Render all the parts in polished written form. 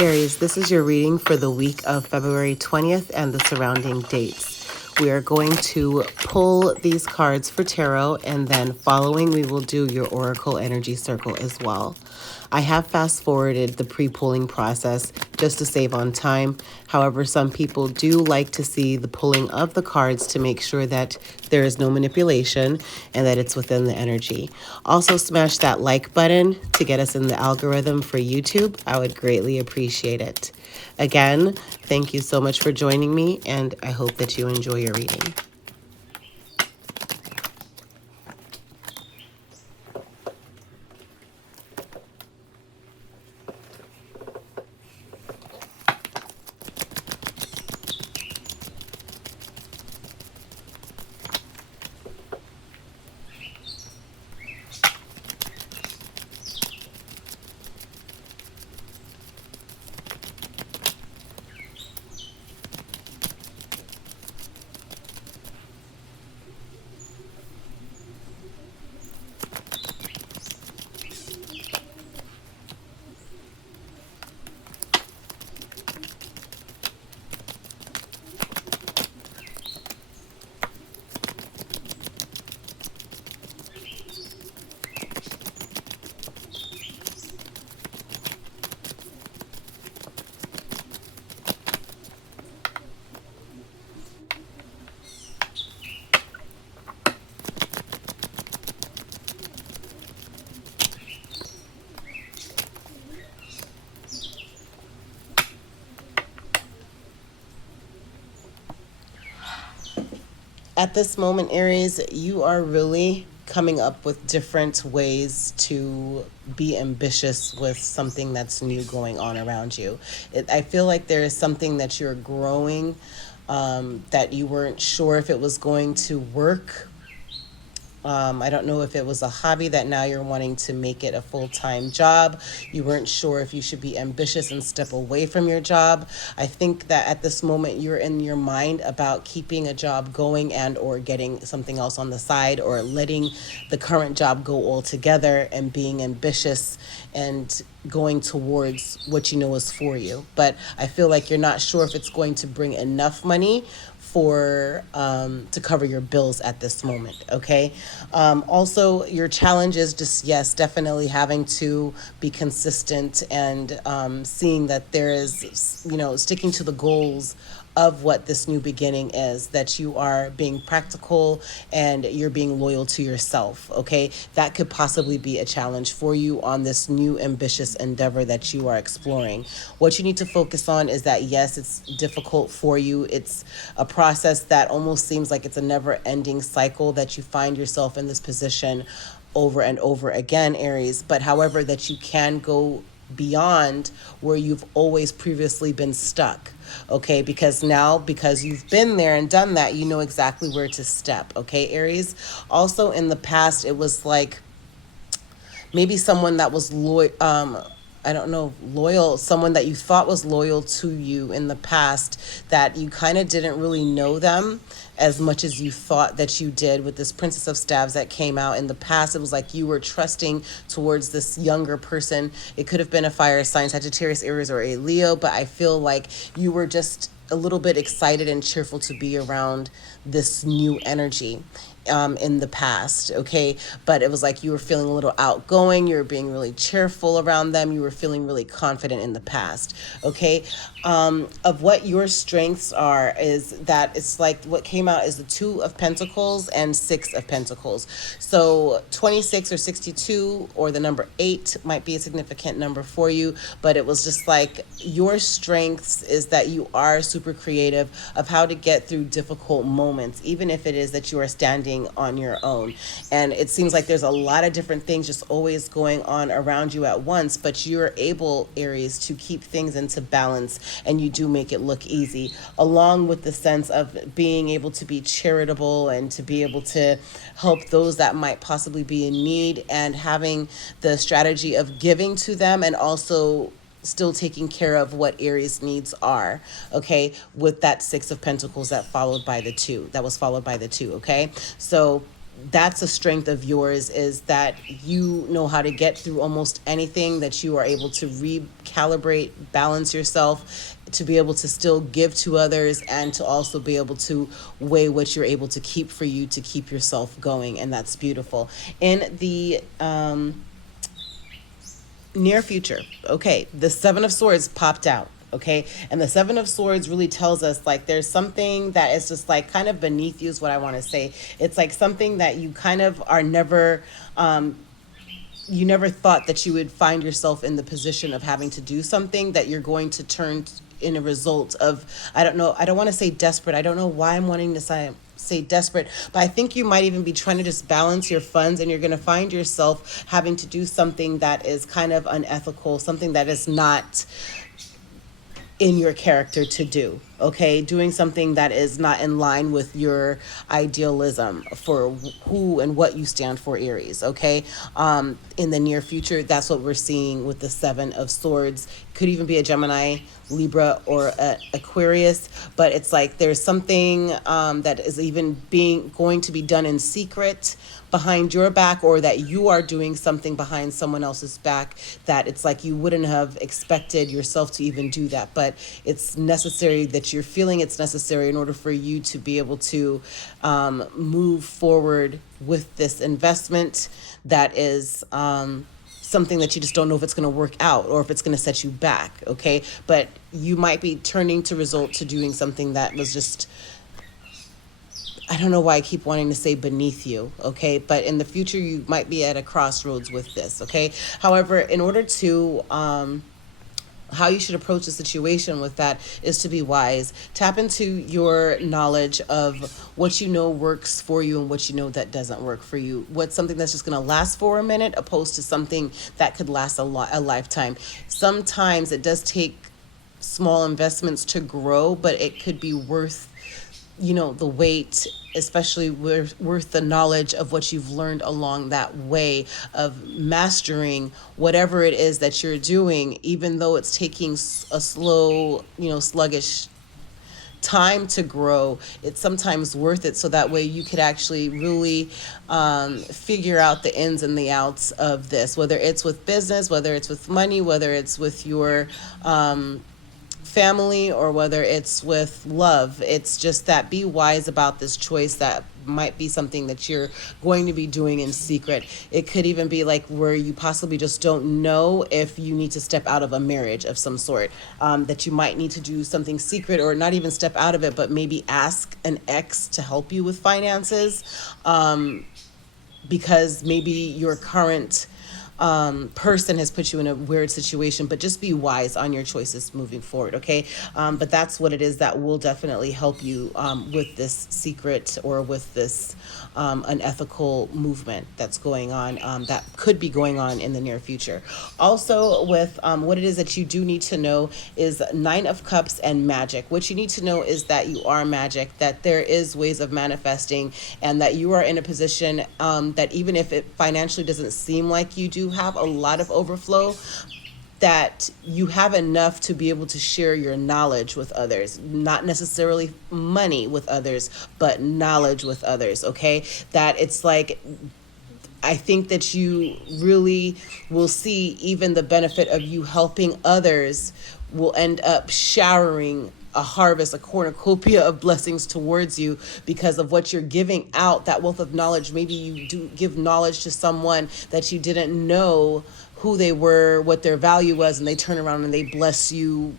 Aries, this is your reading for the week of February 20th and the surrounding dates. We are going to pull these cards for tarot, and then following we will do your oracle energy circle as well. I have fast forwarded the pre-pulling process just to save on time. However, some people do like to see the pulling of the cards to make sure that there is no manipulation and that it's within the energy. Also, smash that like button to get us in the algorithm for YouTube. I would greatly appreciate it. Again, thank you so much for joining me, and I hope that you enjoy your reading. At this moment, Aries, you are really coming up with different ways to be ambitious with something that's new going on around you. I feel like there is something that you're growing, that you weren't sure if it was going to work. I don't know if it was a hobby that now you're wanting to make it a full-time job. You weren't sure if you should be ambitious and step away from your job. I think that at this moment you're in your mind about keeping a job going and or getting something else on the side, or letting the current job go altogether and being ambitious and going towards what you know is for you. But I feel like you're not sure if it's going to bring enough money for to cover your bills at this moment. Okay. Also, your challenge is just, yes, definitely having to be consistent and seeing that there is, sticking to the goals of what this new beginning is, that you are being practical and you're being loyal to yourself. Okay, that could possibly be a challenge for you on this new ambitious endeavor that you are exploring. What you need to focus on is that, yes, it's difficult for you. It's a process that almost seems like it's a never ending cycle, that you find yourself in this position over and over again, Aries. But however, that you can go beyond where you've always previously been stuck. Okay, because now, because you've been there and done that, you know exactly where to step. Okay, Aries. Also, in the past, it was like maybe someone that was loyal, I don't know, loyal, someone that you thought was loyal to you in the past, that you kind of didn't really know them as much as you thought that you did. With this Princess of Staves that came out in the past, it was like you were trusting towards this younger person. It could have been a fire sign, Sagittarius, Aries, or a Leo, but I feel like you were just a little bit excited and cheerful to be around this new energy in the past. Okay, but it was like you were feeling a little outgoing, you were being really cheerful around them, you were feeling really confident in the past. Okay, of what your strengths are is that it's like what came out is the Two of Pentacles and Six of Pentacles. So 26 or 62 or the number 8 might be a significant number for you, but it was just like your strengths is that you are super creative of how to get through difficult moments, even if it is that you are standing on your own. And it seems like there's a lot of different things just always going on around you at once, but you're able, Aries, to keep things into balance, and you do make it look easy, along with the sense of being able to be charitable and to be able to help those that might possibly be in need, and having the strategy of giving to them and also still taking care of what Aries needs are. Okay, with that Six of Pentacles that was followed by the two. Okay, so that's a strength of yours, is that you know how to get through almost anything, that you are able to recalibrate, balance yourself, to be able to still give to others, and to also be able to weigh what you're able to keep for you to keep yourself going. And that's beautiful. In the near future, okay, the Seven of Swords popped out. Okay, and the Seven of Swords really tells us like there's something that is just like kind of beneath you, is what I want to say. It's like something that you kind of are never, you never thought that you would find yourself in the position of having to do something that you're going to turn in a result of, I don't know, I don't want to say desperate. I don't know why I'm wanting to say desperate, but I think you might even be trying to just balance your funds, and you're going to find yourself having to do something that is kind of unethical, something that is not in your character to do. Okay, doing something that is not in line with your idealism for who and what you stand for, Aries. Okay, in the near future, that's what we're seeing with the Seven of Swords. Could even be a Gemini, Libra, or a Aquarius, but it's like there's something that is even being going to be done in secret behind your back, or that you are doing something behind someone else's back that it's like you wouldn't have expected yourself to even do that, but it's necessary, that you're feeling it's necessary in order for you to be able to move forward with this investment that is something that you just don't know if it's going to work out or if it's going to set you back. Okay, but you might be turning to result to doing something that was just, I don't know why I keep wanting to say beneath you, okay? But in the future, you might be at a crossroads with this, okay? However, in order to, how you should approach the situation with that is to be wise. Tap into your knowledge of what you know works for you and what you know that doesn't work for you. What's something that's just going to last for a minute, opposed to something that could last a lifetime. Sometimes it does take small investments to grow, but it could be worth, you know, the wait, especially worth the knowledge of what you've learned along that way of mastering whatever it is that you're doing, even though it's taking a slow, you know, sluggish time to grow. It's sometimes worth it, so that way you could actually really figure out the ins and the outs of this, whether it's with business, whether it's with money, whether it's with your family, or whether it's with love. It's just that be wise about this choice that might be something that you're going to be doing in secret. It could even be like where you possibly just don't know if you need to step out of a marriage of some sort, that you might need to do something secret, or not even step out of it, but maybe ask an ex to help you with finances, because maybe your current person has put you in a weird situation. But just be wise on your choices moving forward, okay? But that's what it is that will definitely help you with this secret, or with this unethical movement that's going on, that could be going on in the near future. Also, with what it is that you do need to know is Nine of Cups and magic. What you need to know is that you are magic, that there is ways of manifesting, and that you are in a position that even if it financially doesn't seem like you do have a lot of overflow, that you have enough to be able to share your knowledge with others, not necessarily money with others, but knowledge with others, okay? That it's like, I think that you really will see even the benefit of you helping others will end up showering a harvest, a cornucopia of blessings towards you because of what you're giving out, that wealth of knowledge. Maybe you do give knowledge to someone that you didn't know who they were, what their value was, and they turn around and they bless you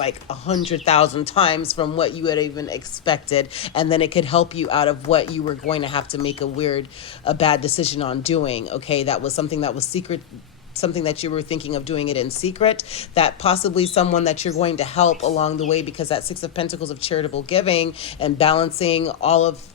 like 100,000 times from what you had even expected, and then it could help you out of what you were going to have to make a bad decision on doing. Okay, that was something that was secret, something that you were thinking of doing it in secret, that possibly someone that you're going to help along the way, because that Six of Pentacles of charitable giving and balancing all of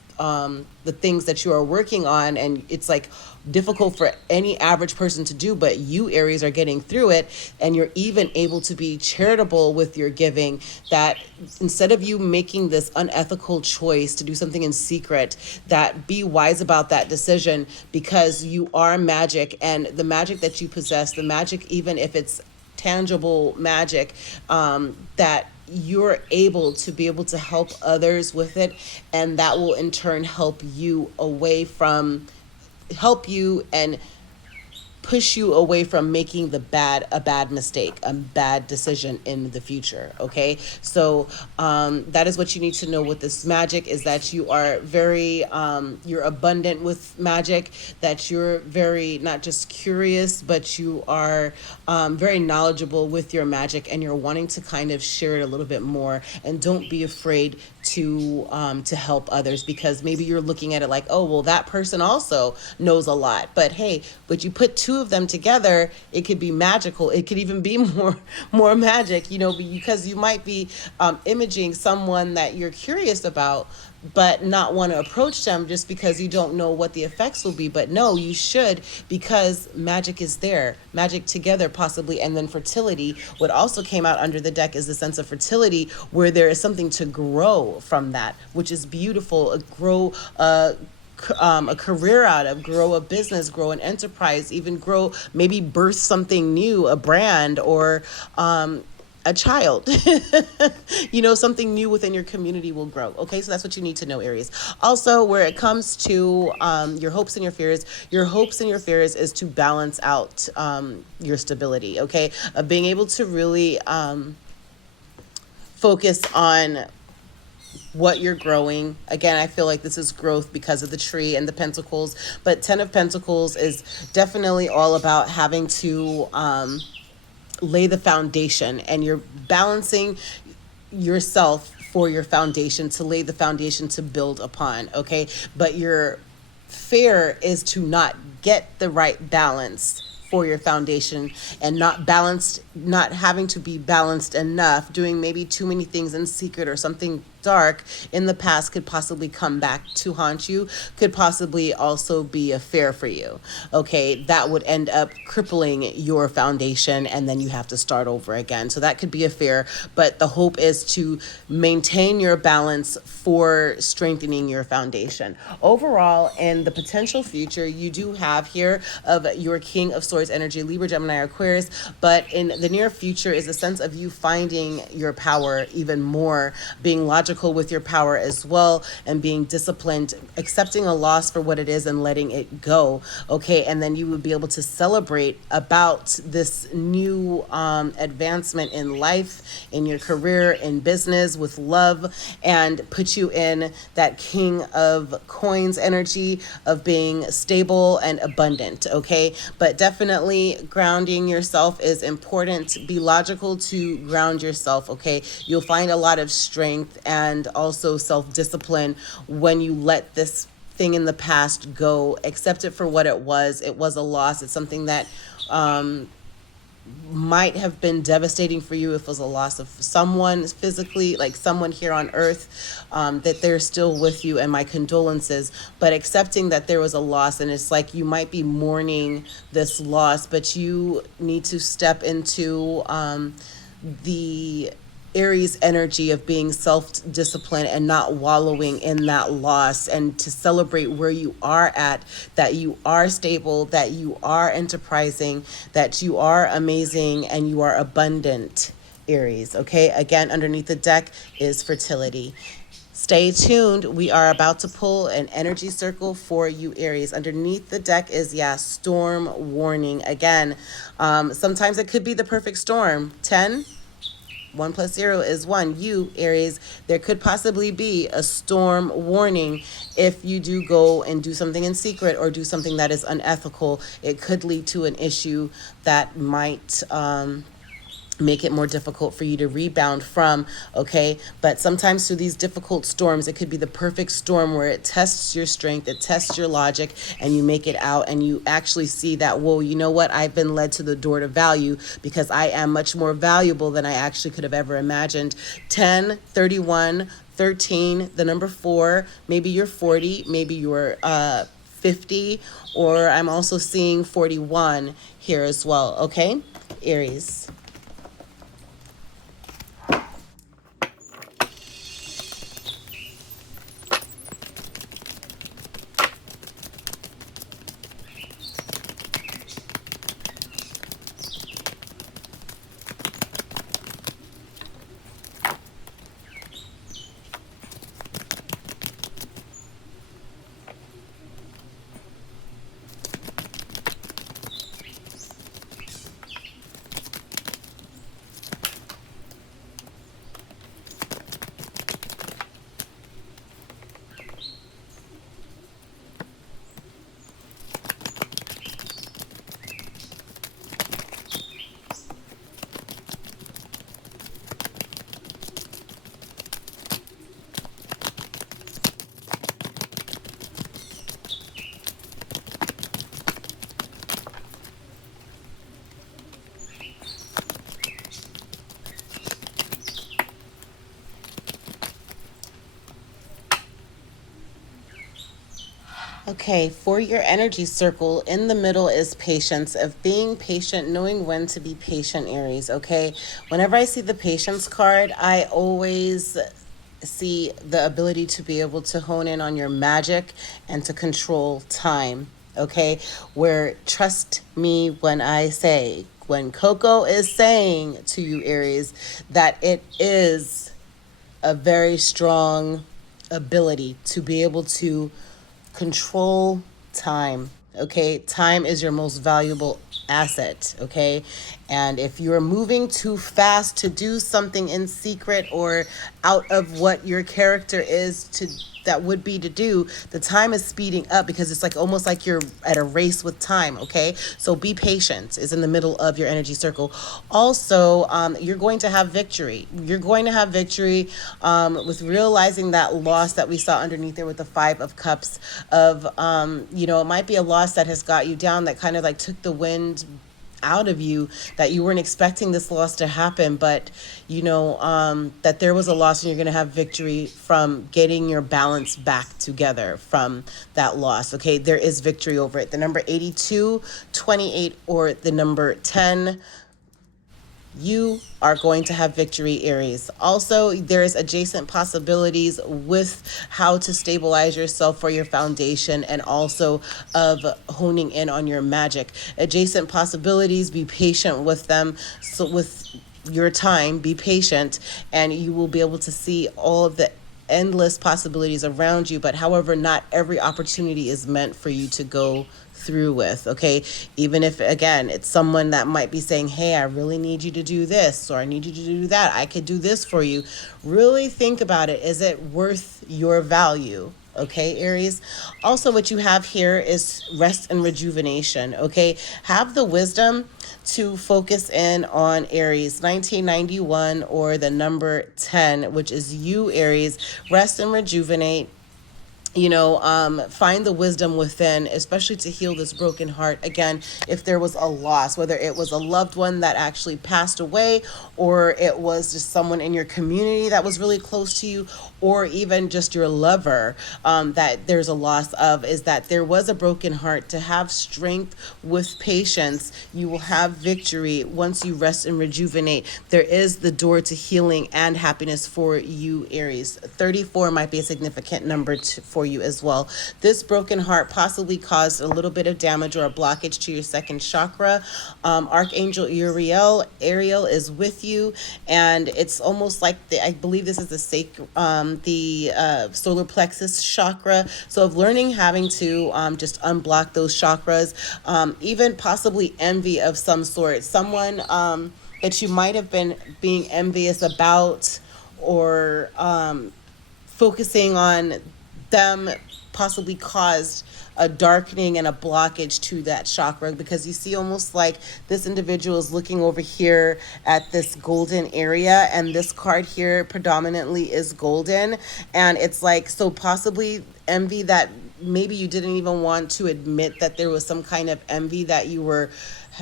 the things that you are working on, and it's like difficult for any average person to do, but you, Aries, are getting through it, and you're even able to be charitable with your giving, that instead of you making this unethical choice to do something in secret, that be wise about that decision, because you are magic, and the magic that you possess, the magic, even if it's tangible magic, that you're able to be able to help others with it, and that will in turn help you and push you away from making a bad mistake, a bad decision in the future. Okay, so that is what you need to know with this magic, is that you are very you're abundant with magic, that you're very not just curious, but you are very knowledgeable with your magic, and you're wanting to kind of share it a little bit more. And don't be afraid to help others, because maybe you're looking at it like, oh well, that person also knows a lot, but hey, but you put two of them together, it could be magical. It could even be more magic, because you might be imaging someone that you're curious about, but not want to approach them just because you don't know what the effects will be. But no, you should, because magic is there. Magic together, possibly. And then fertility, what also came out under the deck is the sense of fertility, where there is something to grow from that, which is beautiful. Grow a career out of, grow a business, grow an enterprise, even grow, maybe birth something new, a brand, or a child. Something new within your community will grow. Okay, so that's what you need to know, Aries. Also, where it comes to your hopes and your fears is to balance out your stability. Okay, of being able to really focus on what you're growing. Again, I feel like this is growth because of the tree and the pentacles, but 10 of Pentacles is definitely all about having to lay the foundation, and you're balancing yourself for your foundation, to lay the foundation to build upon. Okay, but your fear is to not get the right balance for your foundation, and not having to be balanced enough, doing maybe too many things in secret, or something dark in the past could possibly come back to haunt you, could possibly also be a fear for you. Okay, that would end up crippling your foundation, and then you have to start over again. So that could be a fear, but the hope is to maintain your balance for strengthening your foundation. Overall, in the potential future, you do have here of your King of Swords energy, Libra, Gemini, Aquarius, but in the near future is a sense of you finding your power even more, being logical with your power as well, and being disciplined, accepting a loss for what it is and letting it go. Okay, and then you would be able to celebrate about this new advancement in life, in your career, in business, with love, and put you in that King of Coins energy of being stable and abundant. Okay, but definitely grounding yourself is important. Be logical to ground yourself. Okay, you'll find a lot of strength and also self-discipline when you let this thing in the past go. Accept it for what it was. It was a loss. It's something that might have been devastating for you if it was a loss of someone physically, like someone here on earth, that they're still with you, and my condolences. But accepting that there was a loss, and it's like you might be mourning this loss, but you need to step into the Aries energy of being self-disciplined and not wallowing in that loss, and to celebrate where you are at, that you are stable, that you are enterprising, that you are amazing, and you are abundant, Aries. Okay, again, underneath the deck is fertility. Stay tuned. We are about to pull an energy circle for you, Aries. Underneath the deck is, storm warning. Again, sometimes it could be the perfect storm. 10. 1 + 0 is 1. You, Aries, there could possibly be a storm warning if you do go and do something in secret, or do something that is unethical. It could lead to an issue that might make it more difficult for you to rebound from. Okay, but sometimes through these difficult storms, it could be the perfect storm where it tests your strength, it tests your logic, and you make it out, and you actually see that, whoa, you know what, I've been led to the door to value, because I am much more valuable than I actually could have ever imagined. 10, 31, 13, the number 4, maybe you're 40, maybe you're 50, or I'm also seeing 41 here as well. Okay, Aries. Okay, for your energy circle, in the middle is patience, of being patient, knowing when to be patient, Aries. Okay, whenever I see the patience card, I always see the ability to be able to hone in on your magic and to control time. Okay, where trust me when I say, when Coco is saying to you, Aries, that it is a very strong ability to be able to control time. Okay, time is your most valuable asset. Okay, and if you're moving too fast to do something in secret or out of what your character is to, that would be to do, the time is speeding up because it's like almost like you're at a race with time. Okay, so be patient is in the middle of your energy circle. Also, you're going to have victory. You're going to have victory with realizing that loss that we saw underneath there with the Five of Cups. Of it might be a loss that has got you down, that kind of like took the wind out of you, that you weren't expecting this loss to happen, but that there was a loss and you're going to have victory from getting your balance back together from that loss. Okay, there is victory over it. The number 82, 28, or the number 10, you are going to have victory, Aries. Also, there's adjacent possibilities with how to stabilize yourself for your foundation, and also of honing in on your magic. Adjacent possibilities, be patient with them. So with your time, be patient, and you will be able to see all of the endless possibilities around you. But however, not every opportunity is meant for you to go through with. Okay, even if again it's someone that might be saying, hey, I really need you to do this, or I need you to do that, I could do this for you. Really think about it. Is it worth your value? Okay, Aries. Also, what you have here is rest and rejuvenation. Okay, have the wisdom to focus in on Aries 1991, or the number 10, which is you, Aries. Rest and rejuvenate. Find the wisdom within, especially to heal this broken heart. Again, if there was a loss, whether it was a loved one that actually passed away, or it was just someone in your community that was really close to you, or even just your lover, that there's a loss of, is that there was a broken heart. To have strength with patience, you will have victory once you rest and rejuvenate. There is the door to healing and happiness for you, Aries. 34 might be a significant number for you as well. This broken heart possibly caused a little bit of damage or a blockage to your second chakra. Archangel Ariel is with you, and it's almost like I believe this is the solar plexus chakra. So of learning, having to just unblock those chakras, even possibly envy of some sort, someone that you might have been being envious about, or focusing on them, possibly caused a darkening and a blockage to that chakra, because you see almost like this individual is looking over here at this golden area, and this card here predominantly is golden, and it's like, so possibly envy that maybe you didn't even want to admit, that there was some kind of envy that you were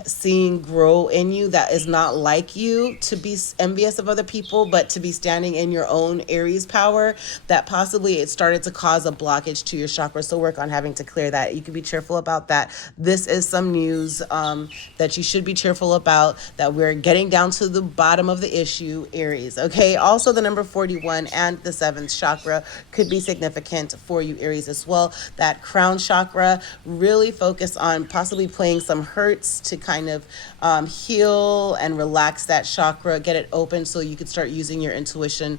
seeing grow in you, that is not like you to be envious of other people, but to be standing in your own Aries power, that possibly it started to cause a blockage to your chakra. So work on having to clear that. You can be cheerful about that. This is some news that you should be cheerful about, that we're getting down to the bottom of the issue, Aries. Okay, also the number 41 and the 7th chakra could be significant for you, Aries, as well. That crown chakra, really focus on possibly playing some hurts to kind of heal and relax that chakra, get it open so you can start using your intuition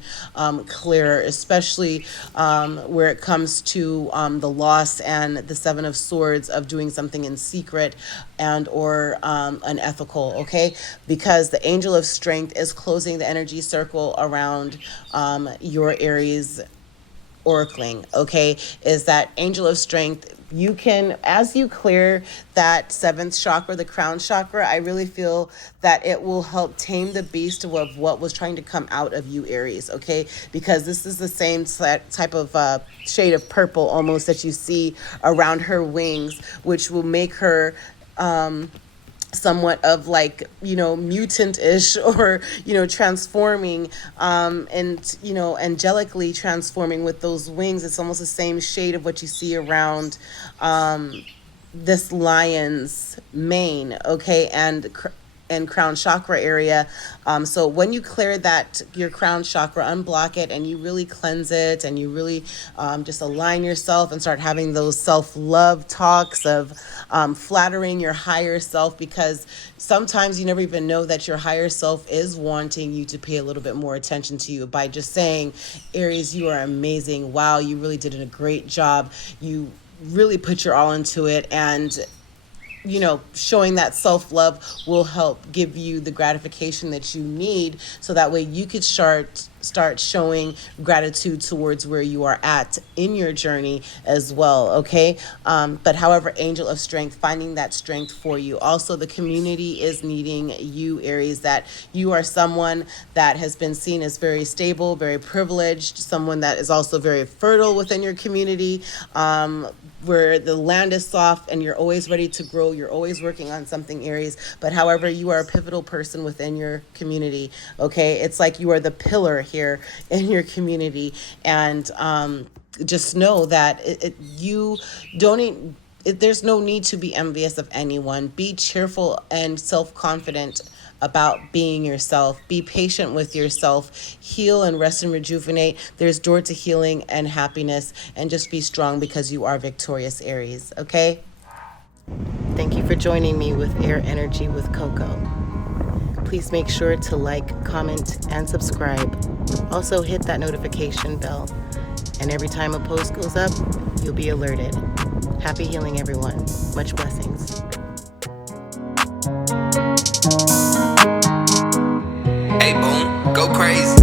clearer, especially where it comes to the loss and the Seven of Swords, of doing something in secret and or unethical. Okay, because the Angel of Strength is closing the energy circle around your Aries oracling. Okay, is that Angel of Strength. You can, as you clear that 7th chakra, the crown chakra, I really feel that it will help tame the beast of what was trying to come out of you, Aries. Okay, because this is the same type of shade of purple almost that you see around her wings, which will make her somewhat of like, mutant-ish, or transforming, and angelically transforming with those wings. It's almost the same shade of what you see around this lion's mane, okay, and crown chakra area. So when you clear that, your crown chakra, unblock it, and you really cleanse it, and you really just align yourself and start having those self-love talks of flattering your higher self, because sometimes you never even know that your higher self is wanting you to pay a little bit more attention to you by just saying, Aries, you are amazing. Wow, you really did a great job. You really put your all into it, and showing that self-love will help give you the gratification that you need, so that way you could start showing gratitude towards where you are at in your journey as well, okay? But however, angel of strength, finding that strength for you. Also, the community is needing you, Aries, that you are someone that has been seen as very stable, very privileged, someone that is also very fertile within your community, where the land is soft and you're always ready to grow. You're always working on something, Aries. But however, you are a pivotal person within your community, okay? It's like you are the pillar here in your community. And just know that you don't there's no need to be envious of anyone. Be cheerful and self-confident about being yourself. Be patient with yourself. Heal and rest and rejuvenate. There's door to healing and happiness. And just be strong, because you are victorious, Aries. Okay? Thank you for joining me with Air Energy with Coco. Please make sure to like, comment, and subscribe. Also hit that notification bell. And every time a post goes up, you'll be alerted. Happy healing, everyone. Much blessings. Hey, boom, go crazy.